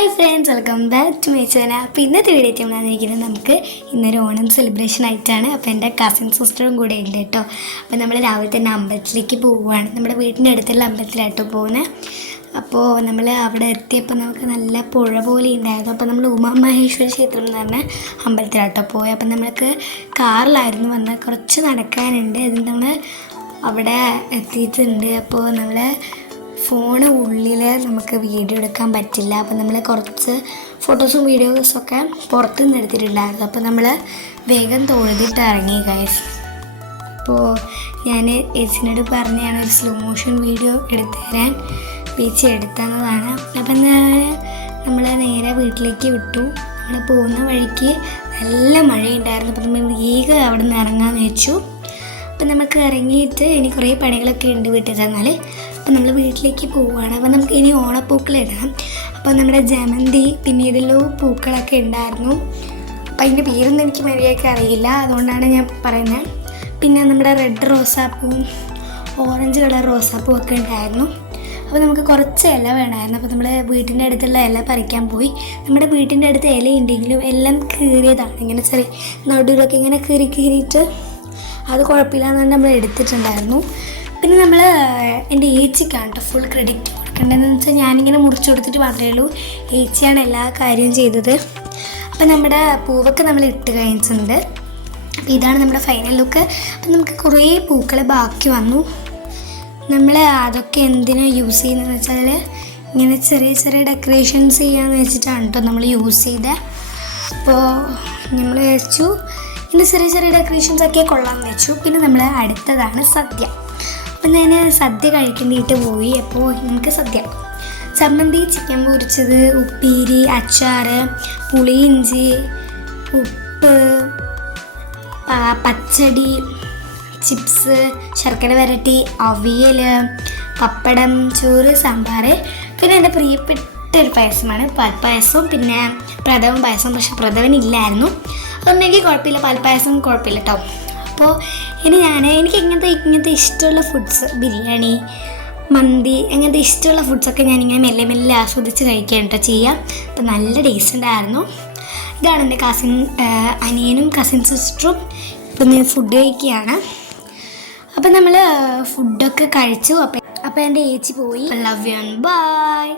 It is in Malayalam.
Hi friends, welcome back to my channel. അപ്പോൾ ഇന്നത്തെ വീഡിയോ വന്നിരിക്കുന്നത് നമുക്ക് ഇന്നൊരു ഓണം സെലിബ്രേഷൻ ആയിട്ടാണ്. അപ്പോൾ എൻ്റെ കസിൻ സിസ്റ്ററും കൂടെ ഉണ്ട് കേട്ടോ. അപ്പോൾ നമ്മൾ രാവിലെ തന്നെ അമ്പലത്തിലേക്ക് പോവുകയാണ്. നമ്മുടെ വീടിൻ്റെ അടുത്തുള്ള അമ്പലത്തിലായിട്ടോ പോകുന്നത്. അപ്പോൾ നമ്മൾ അവിടെ എത്തിയപ്പോൾ നമുക്ക് നല്ല പുഴ പോലെ ഉണ്ടായിരുന്നു. അപ്പോൾ നമ്മൾ ഉമാമഹേശ്വര ക്ഷേത്രം എന്ന് പറഞ്ഞ അമ്പലത്തിലായിട്ടോ പോയി. അപ്പോൾ നമ്മൾക്ക് കാറിലായിരുന്നു വന്ന് കുറച്ച് നടക്കാനുണ്ട്. അതിന് നമ്മൾ അവിടെ എത്തിയിട്ടുണ്ട്. അപ്പോൾ നമ്മൾ ഫോണ് ഉള്ളിൽ നമുക്ക് വീഡിയോ എടുക്കാൻ പറ്റില്ല. അപ്പോൾ നമ്മൾ കുറച്ച് ഫോട്ടോസും വീഡിയോസൊക്കെ പുറത്തുനിന്ന് എടുത്തിട്ടുണ്ടായിരുന്നു. അപ്പോൾ നമ്മൾ വേഗം തൊഴുതിട്ട് ഇറങ്ങി ഗൈസ്. അപ്പോൾ ഞാൻ ഏച്ചിനോട് പറഞ്ഞാണ് ഒരു സ്ലോ മോഷൻ വീഡിയോ എടുത്തു തരാൻ. ചേച്ചി എടുത്തതാണ്. അപ്പം നമ്മൾ നേരെ വീട്ടിലേക്ക് വിട്ടു. നമ്മൾ പോകുന്ന വഴിക്ക് നല്ല മഴയുണ്ടായിരുന്നു. അപ്പോൾ നമ്മൾ വേഗം അവിടെ നിന്ന് ഇറങ്ങാമെന്ന് വെച്ചു. അപ്പം നമുക്ക് ഇറങ്ങിയിട്ട് ഇനി കുറേ പണികളൊക്കെ ഉണ്ട് വീട്ടിൽ ചെന്നാൽ. അപ്പം നമ്മൾ വീട്ടിലേക്ക് പോവുകയാണ്. അപ്പം നമുക്ക് ഇനി ഓണപ്പൂക്കളിടാം. അപ്പോൾ നമ്മുടെ ജമന്തി പിന്നെ ഇതിലോ പൂക്കളൊക്കെ ഉണ്ടായിരുന്നു. അപ്പം അതിൻ്റെ പേരൊന്നും എനിക്ക് മര്യാദയ്ക്ക് അറിയില്ല, അതുകൊണ്ടാണ് ഞാൻ പറയുന്നത്. പിന്നെ നമ്മുടെ റെഡ് റോസാപ്പൂവും ഓറഞ്ച് കളർ റോസാപ്പൂ ഒക്കെ ഉണ്ടായിരുന്നു. അപ്പോൾ നമുക്ക് കുറച്ച് ഇല വേണമായിരുന്നു. അപ്പോൾ നമ്മൾ വീട്ടിൻ്റെ അടുത്തുള്ള ഇല പറിക്കാൻ പോയി. നമ്മുടെ വീട്ടിൻ്റെ അടുത്ത് ഇല ഉണ്ടെങ്കിലും എല്ലാം കീറിയതാണ്. ഇങ്ങനെ ചെറിയ നടുവിലൊക്കെ ഇങ്ങനെ കീറിയിട്ട് അത് കുഴപ്പമില്ല എന്നുകൊണ്ട് നമ്മൾ എടുത്തിട്ടുണ്ടായിരുന്നു. പിന്നെ നമ്മൾ എൻ്റെ ഏച്ചിക്കാണ് കേട്ടോ ഫുൾ ക്രെഡിറ്റ് കൊടുക്കേണ്ടതെന്ന് വെച്ചാൽ ഞാനിങ്ങനെ മുറിച്ച് കൊടുത്തിട്ട് മാത്രമേ ഉള്ളൂ. ഏച്ചിയാണ് എല്ലാ കാര്യവും ചെയ്തത്. അപ്പം നമ്മുടെ പൂവൊക്കെ നമ്മൾ ഇട്ട് കഴിഞ്ഞിട്ടുണ്ട്. അപ്പോൾ ഇതാണ് നമ്മുടെ ഫൈനൽ ലുക്ക്. അപ്പം നമുക്ക് കുറേ പൂക്കൾ ബാക്കി വന്നു. നമ്മൾ അതൊക്കെ എന്തിനാണ് യൂസ് ചെയ്യുന്നതെന്ന് വെച്ചാൽ ഇങ്ങനെ ചെറിയ ചെറിയ ഡെക്കറേഷൻസ് ചെയ്യാമെന്ന് വെച്ചിട്ടാണ് കേട്ടോ നമ്മൾ യൂസ് ചെയ്തത്. അപ്പോൾ നമ്മൾ വെച്ചു ഇന്ന് ചെറിയ ചെറിയ ഡെക്കറേഷൻസൊക്കെ കൊള്ളാമെന്ന് വെച്ചു. പിന്നെ നമ്മൾ അടുത്തതാണ് സദ്യ. അപ്പം ഞാൻ സദ്യ കഴിക്കേണ്ടിയിട്ട് പോയി. അപ്പോൾ നമുക്ക് സദ്യ ചമ്മന്തി, ചിക്കൻ പൊരിച്ചത്, ഉപ്പേരി, അച്ചാർ, പുളിയിഞ്ചി, ഉപ്പ്, പച്ചടി, ചിപ്സ്, ശർക്കര വരട്ടി, അവിയൽ, പപ്പടം, ചോറ്, സാമ്പാർ. പിന്നെ എൻ്റെ പ്രിയപ്പെട്ടൊരു പായസമാണ് പാൽപ്പായസവും പിന്നെ പ്രഥമൻ പായസം. പക്ഷെ പ്രഥമനില്ലായിരുന്നു, അതൊന്നെങ്കിൽ കുഴപ്പമില്ല, പാൽപ്പായസം കുഴപ്പമില്ല കേട്ടോ. അപ്പോൾ ഇനി എനിക്ക് ഇങ്ങനത്തെ ഇഷ്ടമുള്ള ഫുഡ്സ്, ബിരിയാണി, മന്തി, അങ്ങനത്തെ ഇഷ്ടമുള്ള ഫുഡ്സൊക്കെ ഞാനിങ്ങനെ മെല്ലെ മെല്ലെ ആസ്വദിച്ച് കഴിക്കാൻ കേട്ടോ ചെയ്യാം. അപ്പോൾ നല്ല ടേസ്റ്റ് ഉണ്ടായിരുന്നു. ഇതാണ് എൻ്റെ അനിയനും കസിൻ സിസ്റ്ററും ഇപ്പം ഞാൻ ഫുഡ് കഴിക്കുകയാണ്. അപ്പം നമ്മൾ ഫുഡൊക്കെ കഴിച്ചു. അപ്പോൾ എൻ്റെ ഏച്ചി പോയി. Love you and by.